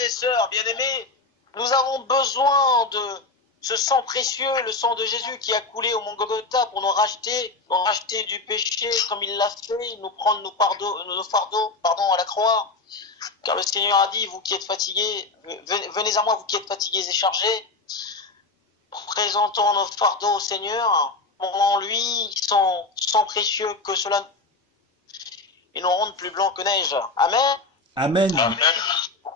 frères et sœurs bien-aimés, nous avons besoin de ce sang précieux, le sang de Jésus qui a coulé au mont Golgotha pour nous racheter du péché comme il l'a fait, nous prendre nos fardeaux à la croix. Car le Seigneur a dit, vous qui êtes fatigués, venez à moi, vous qui êtes fatigués et chargés. Présentons nos fardeaux au Seigneur, en lui son sang précieux, que cela nous rende plus blanc que neige. Amen. Amen. Amen.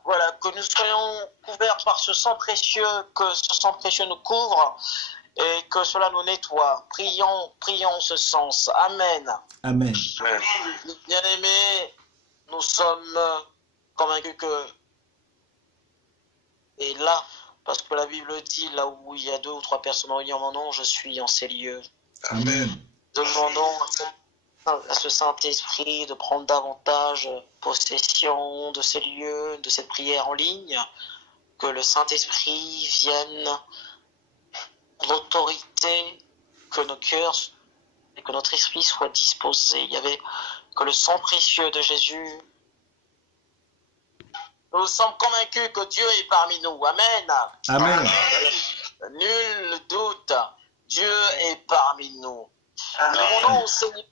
Voilà, que nous soyons couverts par ce sang précieux, que ce sang précieux nous couvre et que cela nous nettoie. Prions en ce sens. Amen. Amen. Bien-aimés, nous sommes convaincus que, et là, parce que la Bible dit, là où il y a 2 ou 3 personnes réunies en mon nom, je suis en ces lieux. Amen. Demandons à ce Saint-Esprit de prendre davantage possession de ces lieux, de cette prière en ligne, que le Saint-Esprit vienne l'autorité, que nos cœurs et que notre esprit soit disposé. Il y avait que le sang précieux de Jésus. Nous sommes convaincus que Dieu est parmi nous. Amen. Amen. Nul doute, Dieu est parmi nous. Nous demandons au Seigneur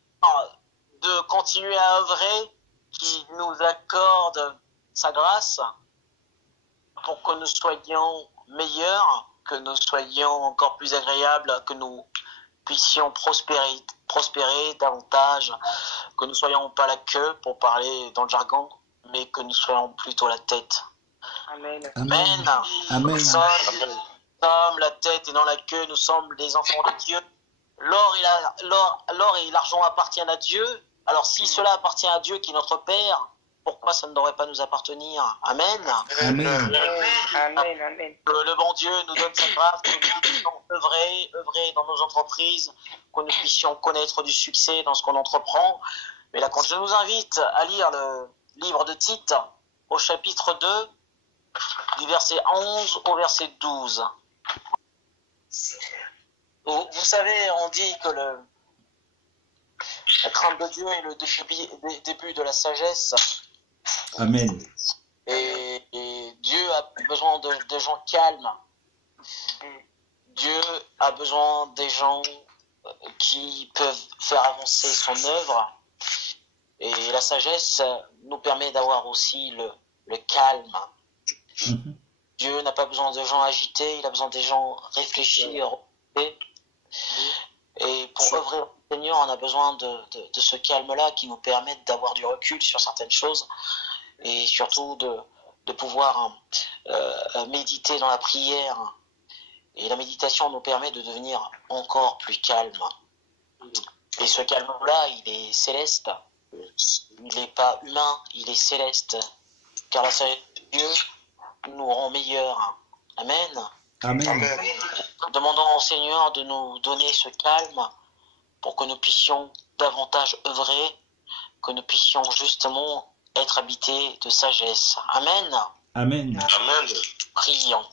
de continuer à œuvrer, qui nous accorde sa grâce pour que nous soyons meilleurs, que nous soyons encore plus agréables, que nous puissions prospérer davantage, que nous soyons pas la queue pour parler dans le jargon, mais que nous soyons plutôt la tête. Amen. Amen. Amen. Nous sommes la tête et non la queue, nous sommes les enfants de Dieu. L'or et l'argent appartiennent à Dieu. Alors si cela appartient à Dieu qui est notre Père, pourquoi ça ne devrait pas nous appartenir? Amen. Amen. Amen. Amen. Le bon Dieu nous donne sa grâce, que nous puissions œuvrer dans nos entreprises, que nous puissions connaître du succès dans ce qu'on entreprend. Mais là, quand je nous invite à lire le livre de Tite, au chapitre 2, du verset 11 au verset 12. Vous savez, on dit que la crainte de Dieu est le début de la sagesse. Amen. Et Dieu a besoin de gens calmes. Dieu a besoin des gens qui peuvent faire avancer son œuvre. Et la sagesse nous permet d'avoir aussi le calme. Mhm. Dieu n'a pas besoin de gens agités, il a besoin des gens réfléchis. Et pour œuvrer au Seigneur, on a besoin de ce calme-là qui nous permet d'avoir du recul sur certaines choses et surtout de pouvoir méditer dans la prière. Et la méditation nous permet de devenir encore plus calme. Et ce calme-là, il est céleste. Il n'est pas humain, il est céleste. Car la sagesse de Dieu nous rend meilleurs. Amen. Amen. Demandons au Seigneur de nous donner ce calme pour que nous puissions davantage œuvrer, que nous puissions justement être habités de sagesse. Amen. Amen. Amen. Prions.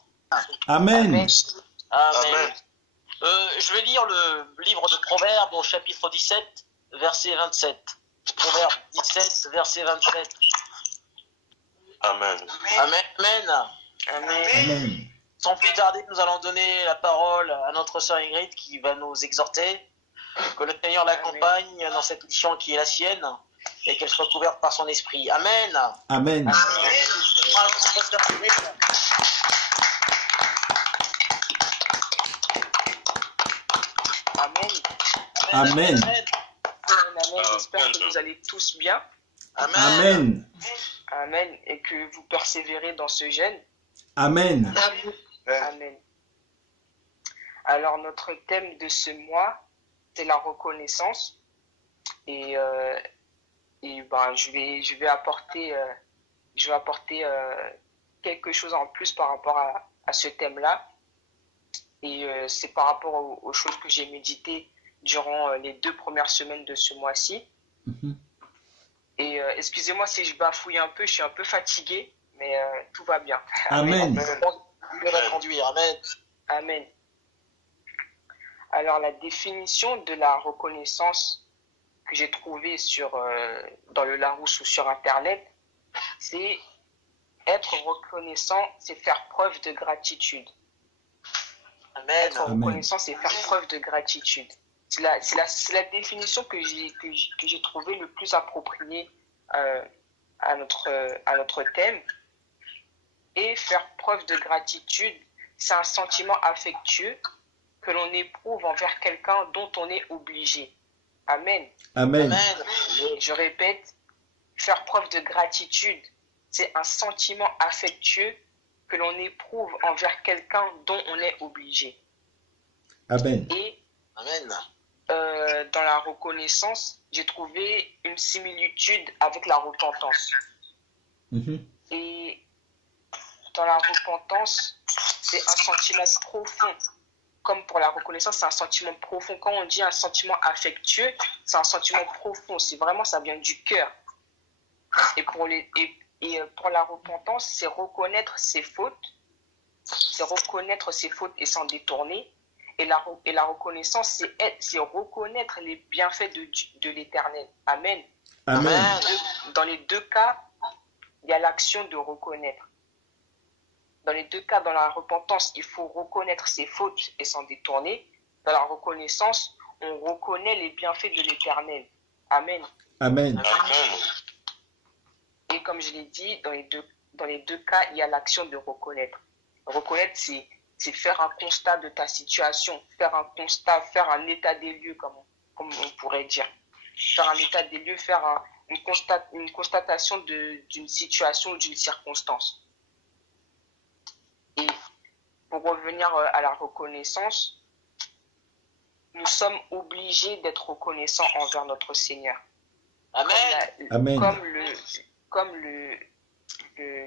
Amen. Amen. Je vais lire le livre de Proverbes au chapitre 17, verset 27. Proverbes 17, verset 27. Amen. Amen. Amen. Amen. Sans plus tarder, nous allons donner la parole à notre sœur Ingrid qui va nous exhorter. Que le Seigneur l'accompagne dans cette mission qui est la sienne et qu'elle soit couverte par son esprit. Amen. Amen. Amen. Amen. Amen. J'espère que vous allez tous bien. Amen. Amen. Amen. Et que vous persévérez dans ce jeûne. Amen. Amen. Alors, notre thème de ce mois, c'est la reconnaissance. Et je vais apporter quelque chose en plus par rapport à ce thème-là. Et c'est par rapport aux choses que j'ai méditées durant les 2 premières semaines de ce mois-ci. Mhm. Et excusez-moi si je bafouille un peu, je suis un peu fatigué, mais tout va bien. Amen. Dieu va conduire. Amen. Amen. Alors, la définition de la reconnaissance que j'ai trouvée dans le Larousse ou sur Internet, c'est Être reconnaissant, c'est faire preuve de gratitude. Amen. Être reconnaissant, c'est faire preuve de gratitude. C'est la définition que j'ai trouvée le plus appropriée à notre thème. Et faire preuve de gratitude, c'est un sentiment affectueux que l'on éprouve envers quelqu'un dont on est obligé. Amen. Amen. Je répète, faire preuve de gratitude, c'est un sentiment affectueux que l'on éprouve envers quelqu'un dont on est obligé. Amen. Et Amen. dans la reconnaissance, j'ai trouvé une similitude avec la repentance. Et dans la repentance, c'est un sentiment profond. Comme pour la reconnaissance, c'est un sentiment profond. Quand on dit un sentiment affectueux, c'est un sentiment profond. C'est vraiment, ça vient du cœur. Et pour la repentance, c'est reconnaître ses fautes. C'est reconnaître ses fautes et s'en détourner. Et la reconnaissance, c'est reconnaître les bienfaits de l'Éternel. Amen. Amen. Dans les deux cas, il y a l'action de reconnaître. Dans les deux cas, dans la repentance, il faut reconnaître ses fautes et s'en détourner. Dans la reconnaissance, on reconnaît les bienfaits de l'Éternel. Amen. Amen. Et comme je l'ai dit, dans les deux cas, il y a l'action de reconnaître. Reconnaître, c'est faire un constat de ta situation, faire un constat, faire un état des lieux, comme on pourrait dire. Faire un état des lieux, faire une constatation d'une situation ou d'une circonstance. Et pour revenir à la reconnaissance, nous sommes obligés d'être reconnaissants envers notre Seigneur. Amen. Comme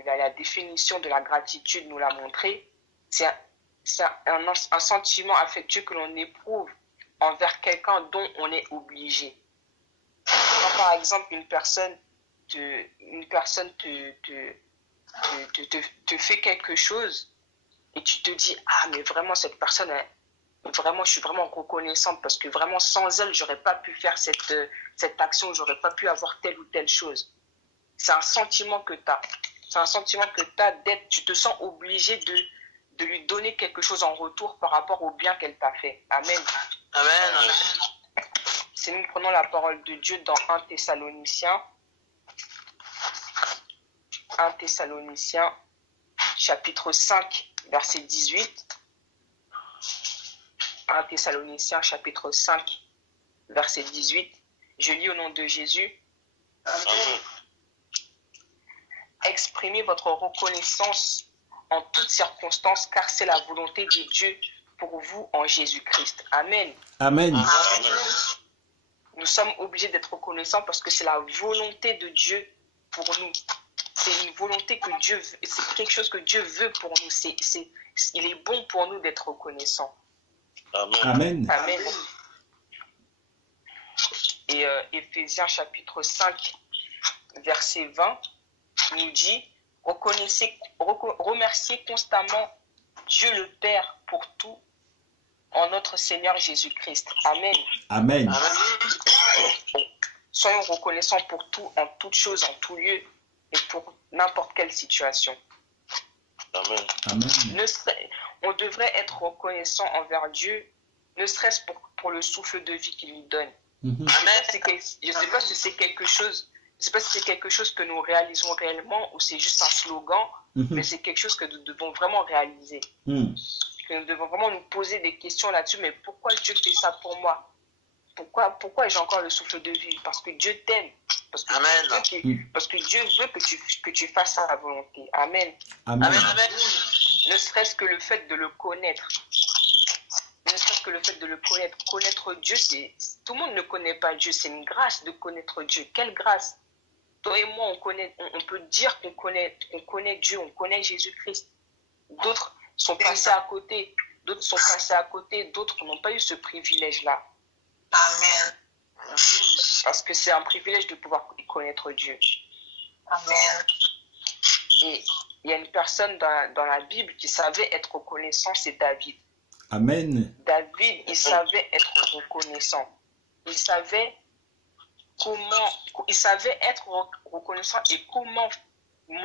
la définition de la gratitude nous l'a montré, c'est un sentiment affectueux que l'on éprouve envers quelqu'un dont on est obligé. Quand par exemple une personne te fait quelque chose et tu te dis mais vraiment cette personne, vraiment je suis vraiment reconnaissante parce que vraiment sans elle j'aurais pas pu faire cette action, j'aurais pas pu avoir telle ou telle chose. C'est un sentiment que tu as. C'est un sentiment que tu te sens obligé de lui donner quelque chose en retour par rapport au bien qu'elle t'a fait. Amen. Amen. Si nous prenons la parole de Dieu dans 1 Thessaloniciens, chapitre 5, verset 18. 1 Thessaloniciens, chapitre 5, verset 18. Je lis au nom de Jésus. Amen. Exprimez votre reconnaissance en toutes circonstances, car c'est la volonté de Dieu pour vous en Jésus-Christ. Amen. Amen. Nous sommes obligés d'être reconnaissants parce que c'est la volonté de Dieu pour nous. C'est une volonté que Dieu veut, c'est quelque chose que Dieu veut pour nous. Il est bon pour nous d'être reconnaissants. Amen. Amen. Et Éphésiens chapitre 5, verset 20, nous dit « Remerciez constamment Dieu le Père pour tout en notre Seigneur Jésus-Christ. » Amen. Amen. Soyons reconnaissants pour tout, en toutes choses, en tout lieu et pour n'importe quelle situation. Amen. Amen. On devrait être reconnaissant envers Dieu, ne serait-ce pour le souffle de vie qu'il nous donne. Amen. Je ne sais pas si c'est quelque chose. Je ne sais pas si c'est quelque chose que nous réalisons réellement ou c'est juste un slogan, mais c'est quelque chose que nous devons vraiment réaliser. Que nous devons vraiment nous poser des questions là-dessus. Mais pourquoi Dieu fait ça pour moi? Pourquoi j'ai encore le souffle de vie? Parce que Dieu t'aime. Parce que Dieu veut que tu fasses sa volonté. Amen. Amen. Amen. Amen. Ne serait-ce que le fait de le connaître. Ne serait-ce que le fait de le connaître. Connaître Dieu, tout le monde ne connaît pas Dieu. C'est une grâce de connaître Dieu. Quelle grâce! Toi et moi, on peut dire qu'on connaît Dieu, on connaît Jésus-Christ. D'autres sont passés à côté. D'autres n'ont pas eu ce privilège-là. Amen. Parce que c'est un privilège de pouvoir connaître Dieu. Amen. Et il y a une personne dans la Bible qui savait être reconnaissant, c'est David. Amen. David, il savait être reconnaissant. Il savait être reconnaissant et comment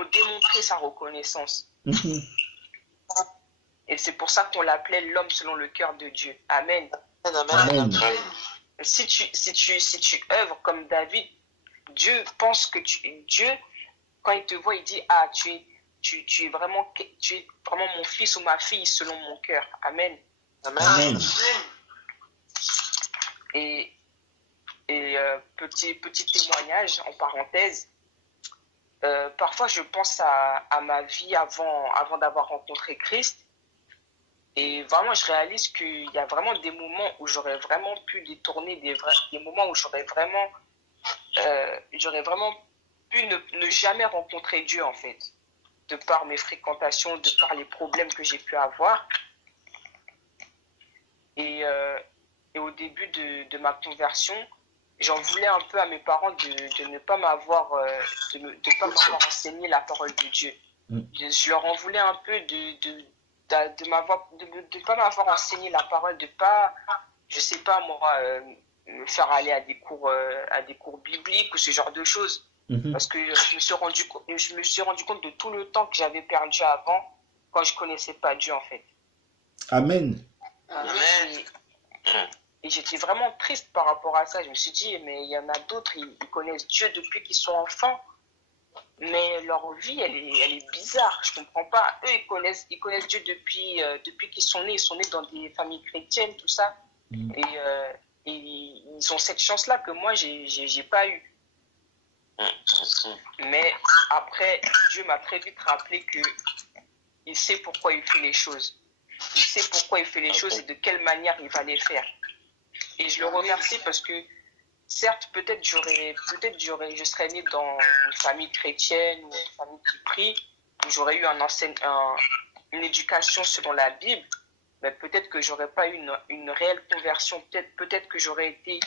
démontrer sa reconnaissance. Mhm. Et c'est pour ça qu'on l'appelait l'homme selon le cœur de Dieu. Amen. Amen. Si tu œuvres comme David, Dieu pense que Dieu, quand il te voit, il dit, ah, tu es vraiment mon fils ou ma fille selon mon cœur. Amen. Amen. Et petit témoignage en parenthèse, parfois je pense à ma vie avant d'avoir rencontré Christ, et vraiment je réalise qu'il y a vraiment des moments où j'aurais vraiment pu détourner, des moments où j'aurais vraiment pu ne jamais rencontrer Dieu en fait, de par mes fréquentations, de par les problèmes que j'ai pu avoir. Et au début de ma conversion, j'en voulais un peu à mes parents de ne pas m'avoir enseigné la parole de Dieu. Je leur en voulais un peu de pas m'avoir enseigné la parole, de pas, je sais pas moi, me faire aller à des cours bibliques ou ce genre de choses. Parce que je me suis rendu compte de tout le temps que j'avais perdu avant quand je connaissais pas Dieu en fait. Amen. Amen. Et j'étais vraiment triste par rapport à ça. Je me suis dit, mais il y en a d'autres, ils connaissent Dieu depuis qu'ils sont enfants, mais leur vie, elle est bizarre. Je comprends pas. Eux, ils connaissent Dieu depuis qu'ils sont nés. Ils sont nés dans des familles chrétiennes, tout ça. Et ils ont cette chance-là que moi, j'ai pas eu. Mais après, Dieu m'a très vite rappelé que il sait pourquoi il fait les choses. Il sait pourquoi il fait les choses et de quelle manière il va les faire. Et je le remercie parce que, certes, peut-être je serais né dans une famille chrétienne ou une famille qui prie, où j'aurais eu une éducation selon la Bible, mais peut-être que j'aurais pas eu une réelle conversion. Peut-être que j'aurais été,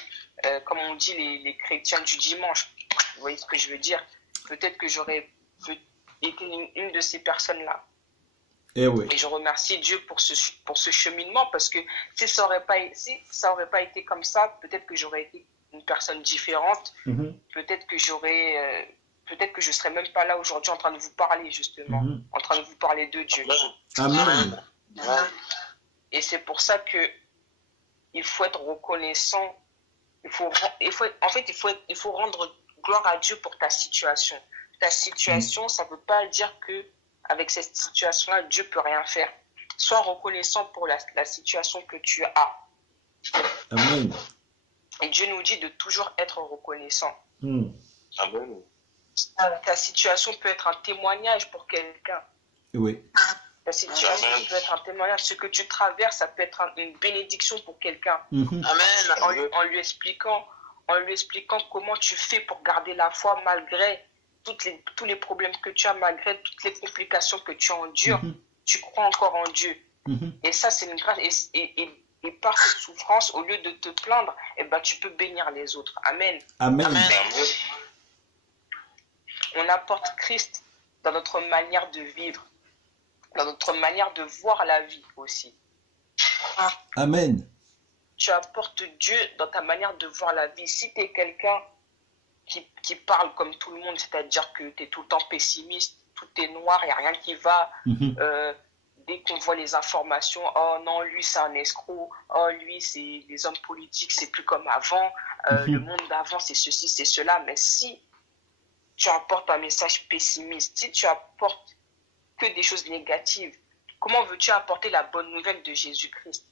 comme on dit, les chrétiens du dimanche. Vous voyez ce que je veux dire? Peut-être que j'aurais été une de ces personnes-là. Eh oui. Et je remercie Dieu pour ce cheminement, parce que si ça aurait pas été comme ça, peut-être que j'aurais été une personne différente. Peut-être que je serais même pas là aujourd'hui en train de vous parler, justement, en train de vous parler de Dieu. Amen. Et c'est pour ça que il faut être reconnaissant. Il faut rendre gloire à Dieu pour ta situation. Ta situation, ça veut pas dire que avec cette situation-là, Dieu peut rien faire. Sois reconnaissant pour la situation que tu as. Amen. Et Dieu nous dit de toujours être reconnaissant. Amen. Ta situation peut être un témoignage pour quelqu'un. Oui. Ta situation peut être un témoignage. Ce que tu traverses, ça peut être une bénédiction pour quelqu'un. Amen. En lui expliquant comment tu fais pour garder la foi malgré tous les problèmes que tu as, malgré toutes les complications que tu endures, tu crois encore en Dieu. Et ça, c'est une grâce. Et par cette souffrance, au lieu de te plaindre, tu peux bénir les autres. Amen. Amen. Amen. On apporte Christ dans notre manière de vivre, dans notre manière de voir la vie aussi. Amen. Tu apportes Dieu dans ta manière de voir la vie. Si tu es quelqu'un qui parle comme tout le monde, c'est-à-dire que tu es tout le temps pessimiste, tout est noir, il n'y a rien qui va. Dès qu'on voit les informations, oh non, lui c'est un escroc, oh lui c'est les hommes politiques, c'est plus comme avant, le monde d'avant c'est ceci, c'est cela. Mais si tu apportes un message pessimiste, si tu apportes que des choses négatives, comment veux-tu apporter la bonne nouvelle de Jésus-Christ?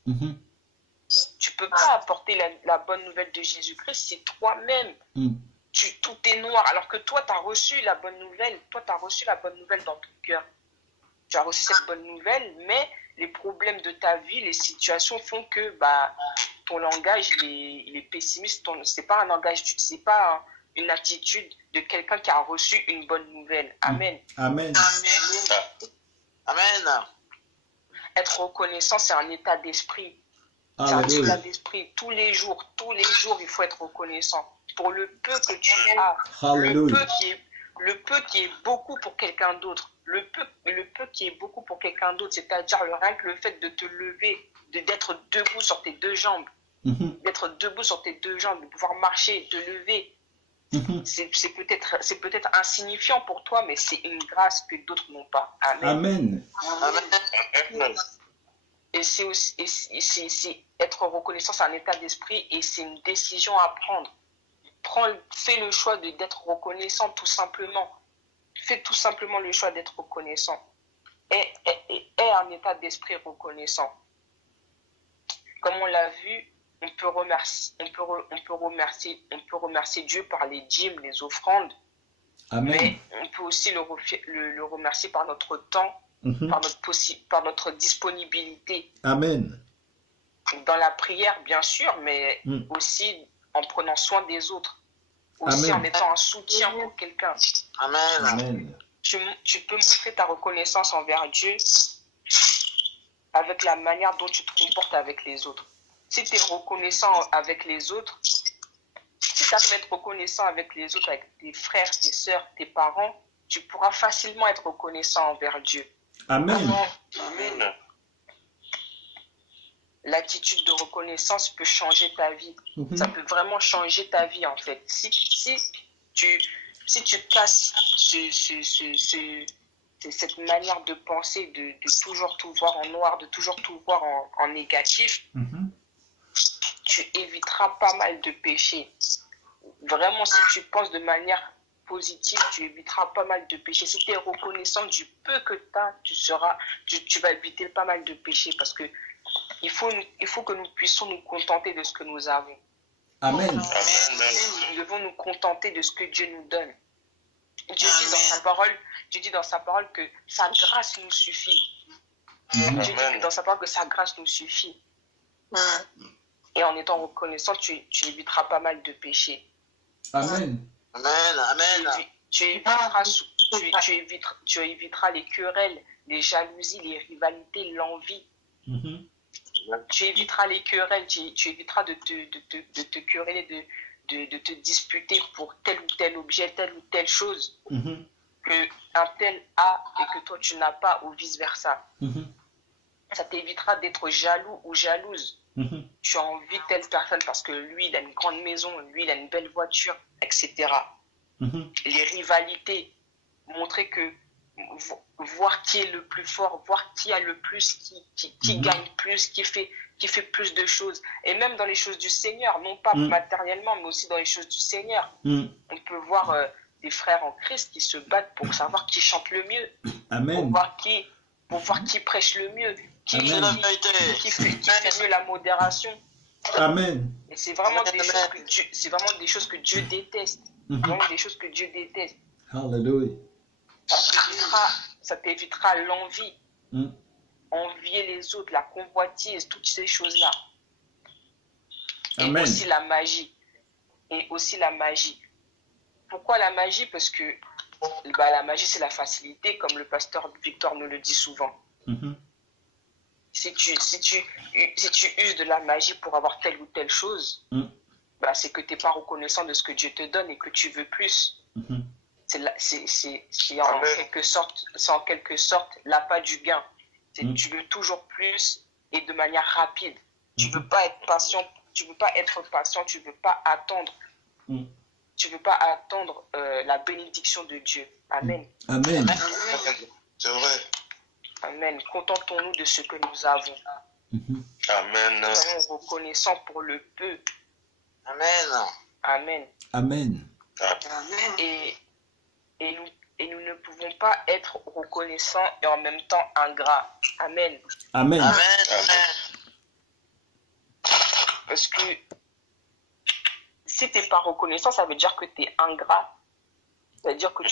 Tu peux pas apporter la bonne nouvelle de Jésus-Christ si toi-même tout est noir, alors que toi, tu as reçu la bonne nouvelle. Toi, tu as reçu la bonne nouvelle dans ton cœur. Tu as reçu cette bonne nouvelle, mais les problèmes de ta vie, les situations font que ton langage, il est pessimiste. C'est pas un langage, c'est pas une attitude de quelqu'un qui a reçu une bonne nouvelle. Amen. Amen. Amen. Être reconnaissant, c'est un état d'esprit. C'est un état d'esprit. Tous les jours, il faut être reconnaissant. Pour le peu que tu as, le peu qui est beaucoup pour quelqu'un d'autre, le peu qui est beaucoup pour quelqu'un d'autre, c'est-à-dire rien que le fait de te lever, d'être debout sur tes deux jambes, de pouvoir marcher, te lever, Mhm. C'est peut-être insignifiant pour toi, mais c'est une grâce que d'autres n'ont pas. Amen. Amen. Amen. Et c'est aussi, c'est être reconnaissant, c'est un état d'esprit et c'est une décision à prendre. Fais le choix d'être reconnaissant tout simplement. Fais tout simplement le choix d'être reconnaissant. Aie un état d'esprit reconnaissant. Comme on l'a vu, on peut remercier Dieu par les dîmes, les offrandes, Amen. mais on peut aussi le remercier par notre temps, Mhm. par notre disponibilité Amen. dans la prière, bien sûr, mais Mm. aussi en prenant soin des autres, aussi Amen. en étant un soutien pour quelqu'un. Amen. Amen. Tu peux montrer ta reconnaissance envers Dieu avec la manière dont tu te comportes avec les autres. Si tu es reconnaissant avec les autres, si tu arrives à être reconnaissant avec les autres, avec tes frères, tes sœurs, tes parents, tu pourras facilement être reconnaissant envers Dieu. Amen. Amen. L'attitude de reconnaissance peut changer ta vie. Mhm. Ça peut vraiment changer ta vie en fait. Si tu casses cette manière de penser, de toujours tout voir en noir, de toujours tout voir en négatif, Mhm. tu éviteras pas mal de péchés. Vraiment, si tu penses de manière positive, tu éviteras pas mal de péchés. Si tu es reconnaissant du peu que tu vas éviter pas mal de péchés parce que il faut que nous puissions nous contenter de ce que nous avons. Amen. Nous devons nous contenter de ce que Dieu nous donne. Dieu dit dans sa parole que sa grâce nous suffit. Mhm. Dieu dit dans sa parole que sa grâce nous suffit. Et en étant reconnaissant, tu éviteras pas mal de péchés. Amen. Amen. Amen. Tu éviteras les querelles, les jalousies, les rivalités, l'envie. Mhm. Tu éviteras les querelles, tu éviteras de te quereller, de te disputer pour tel ou tel objet, telle ou telle chose Mhm. que un tel a et que toi tu n'as pas ou vice-versa. Mhm. Ça t'évitera d'être jaloux ou jalouse. Mhm. Tu as envie de telle personne parce que lui, il a une grande maison, lui, il a une belle voiture, etc. Mhm. Les rivalités, montrer que voir qui est le plus fort, voir qui a le plus, qui Mhm. gagne plus, qui fait plus de choses. Et même dans les choses du Seigneur, non pas Mhm. matériellement, mais aussi dans les choses du Seigneur. Mhm. On peut voir des frères en Christ qui se battent pour savoir qui chante le mieux, pour Amen. voir qui prêche le mieux, qui Amen. C'est la vérité. fait mieux la modération. Amen. Et c'est vraiment Amen. c'est vraiment des choses que Dieu déteste. Mhm. Vraiment des choses que Dieu déteste. Hallelujah. Ça t'évitera l'envie, Mhm. envier les autres, la convoitise, toutes ces choses-là. Et Amen. aussi la magie. Pourquoi la magie? Parce que la magie, c'est la facilité, comme le pasteur Victor nous le dit souvent. Mhm. Si tu uses de la magie pour avoir telle ou telle chose, Mhm. c'est que tu n'es pas reconnaissant de ce que Dieu te donne et que tu veux plus. Mhm. C'est en quelque sorte l'appât du gain. Tu veux toujours plus et de manière rapide. Tu veux pas être patient, tu veux pas attendre. Mm. Tu veux pas attendre la bénédiction de Dieu. Amen. Amen. C'est vrai. Amen. Contentons-nous de ce que nous avons. Mhm. Amen. Soyons reconnaissants pour le peu. Amen. Amen. Amen. Et nous ne pouvons pas être reconnaissants et en même temps ingrats. Amen. Amen. Amen. Parce que si tu n'es pas reconnaissant, ça veut dire que tu es ingrat. C'est-à-dire que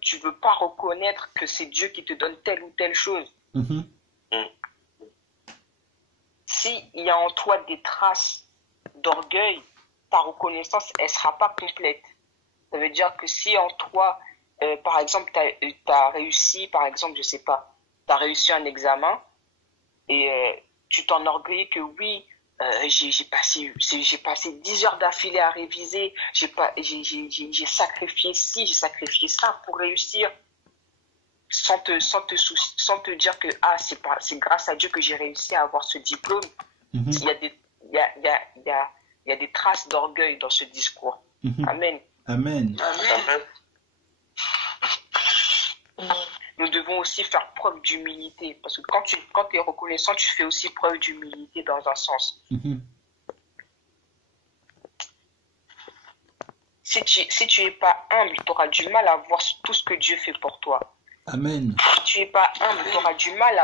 tu veux pas reconnaître que c'est Dieu qui te donne telle ou telle chose. Mhm. S'il y a en toi des traces d'orgueil, ta reconnaissance, elle ne sera pas complète. Ça veut dire que si en toi, par exemple, tu as réussi, par exemple, je sais pas, tu as réussi un examen et tu t'enorgueillis que oui, j'ai passé 10 heures d'affilée à réviser, j'ai sacrifié ci, j'ai sacrifié ça pour réussir, sans te dire que c'est grâce à Dieu que j'ai réussi à avoir ce diplôme. Mhm. Il y a des traces d'orgueil dans ce discours. Mhm. Amen. Amen. Amen. Nous devons aussi faire preuve d'humilité. Parce que quand tu es reconnaissant, tu fais aussi preuve d'humilité dans un sens. Mhm. Si tu es pas humble, tu auras du mal à voir tout ce que Dieu fait pour toi. Amen. Si tu es pas humble, tu auras du mal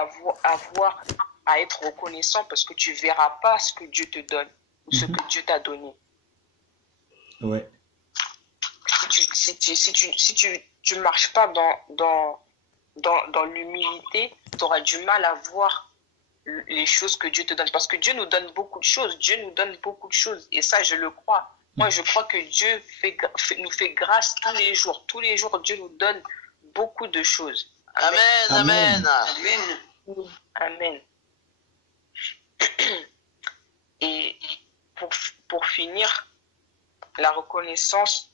à être reconnaissant parce que tu verras pas ce que Dieu te donne ou ce que Dieu t'a donné. Ouais. Si tu marches pas dans l'humilité, tu auras du mal à voir les choses que Dieu te donne. Parce que Dieu nous donne beaucoup de choses. Dieu nous donne beaucoup de choses. Et ça, je le crois. Moi, je crois que Dieu nous fait grâce tous les jours. Tous les jours, Dieu nous donne beaucoup de choses. Amen, Amen. amen. Amen. Amen. Et pour finir, la reconnaissance,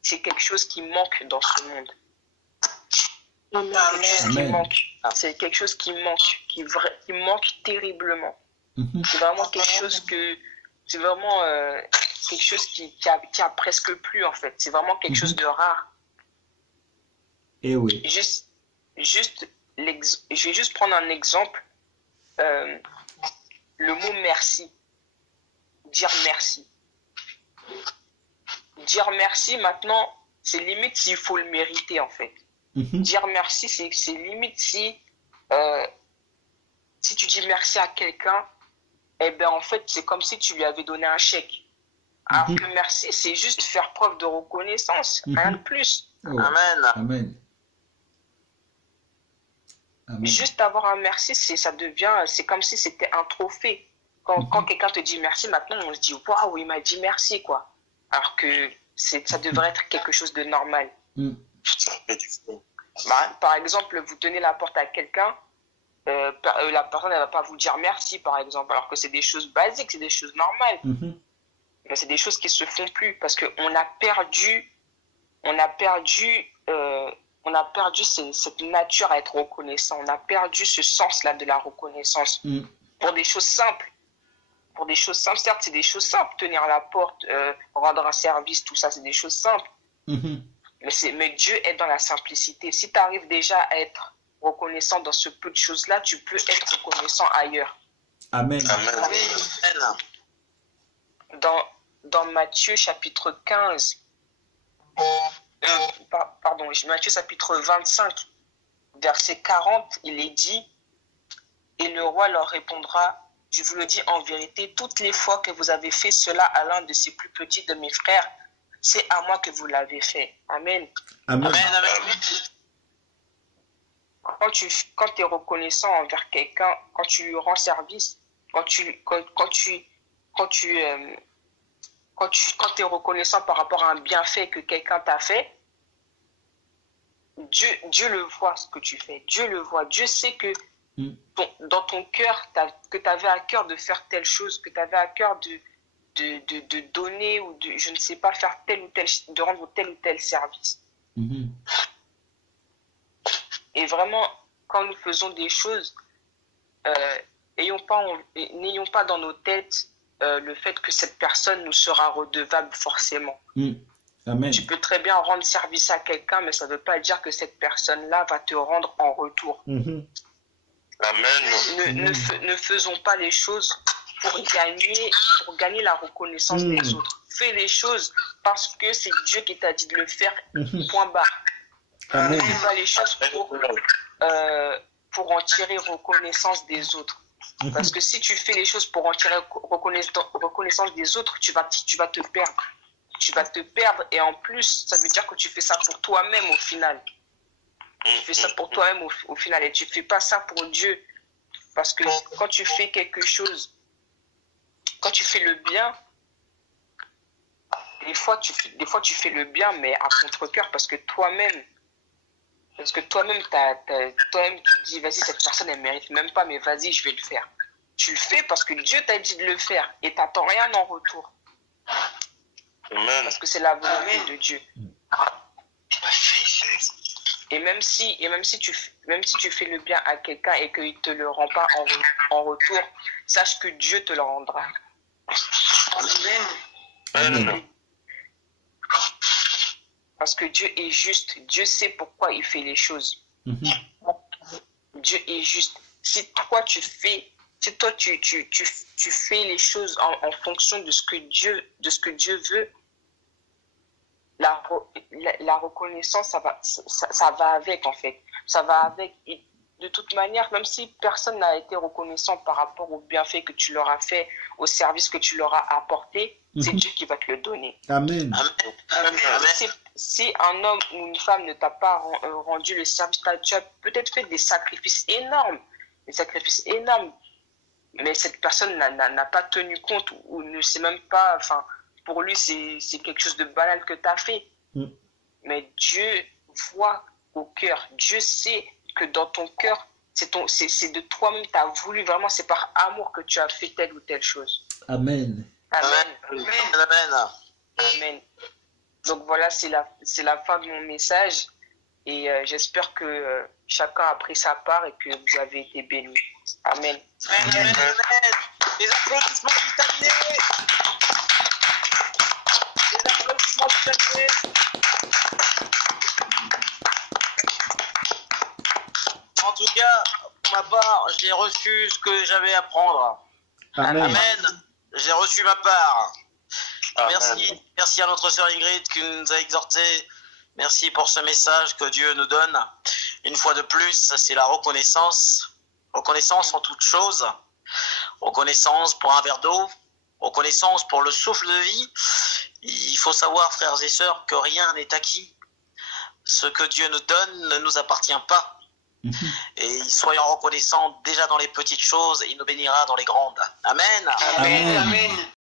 c'est quelque chose qui manque dans ce monde. Amen. C'est quelque chose qui manque, qui manque terriblement. Mhm. C'est vraiment quelque chose qui a presque plus en fait. C'est vraiment quelque chose de rare. Et oui. Je vais juste prendre un exemple. Le mot merci. Dire merci. Dire merci maintenant, c'est limite s'il faut le mériter en fait. Mhm. Dire merci, c'est limite si tu dis merci à quelqu'un, eh ben en fait c'est comme si tu lui avais donné un chèque. Alors que merci, c'est juste faire preuve de reconnaissance, rien de plus. Oh. Amen. Amen. Amen. Juste avoir un merci, c'est comme si c'était un trophée. Quand quelqu'un te dit merci, maintenant on se dit waouh, il m'a dit merci quoi. Alors que ça devrait être quelque chose de normal. Mm. Par exemple, vous tenez la porte à quelqu'un, la personne ne va pas vous dire merci par exemple, alors que c'est des choses basiques, c'est des choses normales. Mhm. Mais c'est des choses qui se font plus parce qu'on a perdu cette nature à être reconnaissant. On a perdu ce sens-là de la reconnaissance Mm. pour des choses simples. Pour des choses simples, certes, c'est des choses simples. Tenir la porte, rendre un service, tout ça, c'est des choses simples. Mhm. Mais Dieu est dans la simplicité. Si tu arrives déjà à être reconnaissant dans ce peu de choses-là, tu peux être reconnaissant ailleurs. Amen. Amen. Dans Matthieu chapitre 15, Matthieu chapitre 25, verset 40, il est dit, et le roi leur répondra, je vous le dis en vérité, toutes les fois que vous avez fait cela à l'un de ces plus petits de mes frères, c'est à moi que vous l'avez fait. Amen. Amen. Amen, amen. Quand tu es reconnaissant envers quelqu'un, quand tu lui rends service, quand tu es reconnaissant par rapport à un bienfait que quelqu'un t'a fait, Dieu le voit ce que tu fais. Dieu le voit. Dieu sait que dans ton cœur, que tu avais à cœur de faire telle chose, que tu avais à cœur de donner ou de, je ne sais pas, faire de rendre tel ou tel service. Mhm. Et vraiment, quand nous faisons des choses, n'ayons pas dans nos têtes le fait que cette personne nous sera redevable forcément. Mm. Amen. Tu peux très bien rendre service à quelqu'un, mais ça ne veut pas dire que cette personne-là va te rendre en retour. Mhm. Amen. Ne faisons pas les choses pour gagner la reconnaissance des autres. Fais les choses parce que c'est Dieu qui t'a dit de le faire, point barre. Amen. Ne fais pas les choses pour en tirer reconnaissance des autres. Parce que si tu fais les choses pour en tirer reconnaissance des autres, tu vas te perdre. Tu vas te perdre et en plus, ça veut dire que tu fais ça pour toi-même au final. Tu fais ça pour toi-même au final et tu fais pas ça pour Dieu. Parce que quand tu fais quelque chose, quand tu fais le bien, des fois tu fais le bien mais à contre-cœur parce que toi-même tu dis vas-y, cette personne elle mérite même pas, mais vas-y, je vais le faire. Tu le fais parce que Dieu t'a dit de le faire et t'attends rien en retour. Amen. Parce que c'est la volonté de Dieu. Et même si tu fais le bien à quelqu'un et qu'il ne te le rend pas en retour, sache que Dieu te le rendra. Amen. Parce que Dieu est juste. Dieu sait pourquoi il fait les choses. Dieu est juste. Si toi tu fais les choses en fonction de ce que Dieu veut, la reconnaissance, ça va avec, en fait. Ça va avec. Et de toute manière, même si personne n'a été reconnaissant par rapport au bienfait que tu leur as fait, au service que tu leur as apporté, c'est Dieu qui va te le donner. Amen. Si un homme ou une femme ne t'a pas rendu le service, tu as peut-être fait des sacrifices énormes, mais cette personne n'a pas tenu compte ou ne sait même pas, enfin, pour lui, c'est quelque chose de banal que tu as fait. Mais Dieu voit au cœur. Dieu sait que dans ton cœur, c'est de toi-même, tu as voulu vraiment, c'est par amour que tu as fait telle ou telle chose. Amen. Amen. Donc voilà, c'est la fin de mon message. Et j'espère que chacun a pris sa part et que vous avez été bénis. Amen. Amen. Les applaudissements vitamines. En tout cas, pour ma part, j'ai reçu ce que j'avais à prendre. Amen. J'ai reçu ma part. Amen. Merci à notre sœur Ingrid qui nous a exhortés. Merci pour ce message que Dieu nous donne. Une fois de plus, c'est la reconnaissance. Reconnaissance en toutes choses. Reconnaissance pour un verre d'eau. Reconnaissance pour le souffle de vie. Il faut savoir, frères et sœurs, que rien n'est acquis. Ce que Dieu nous donne ne nous appartient pas. Et soyons reconnaissants déjà dans les petites choses, il nous bénira dans les grandes. Amen. Amen.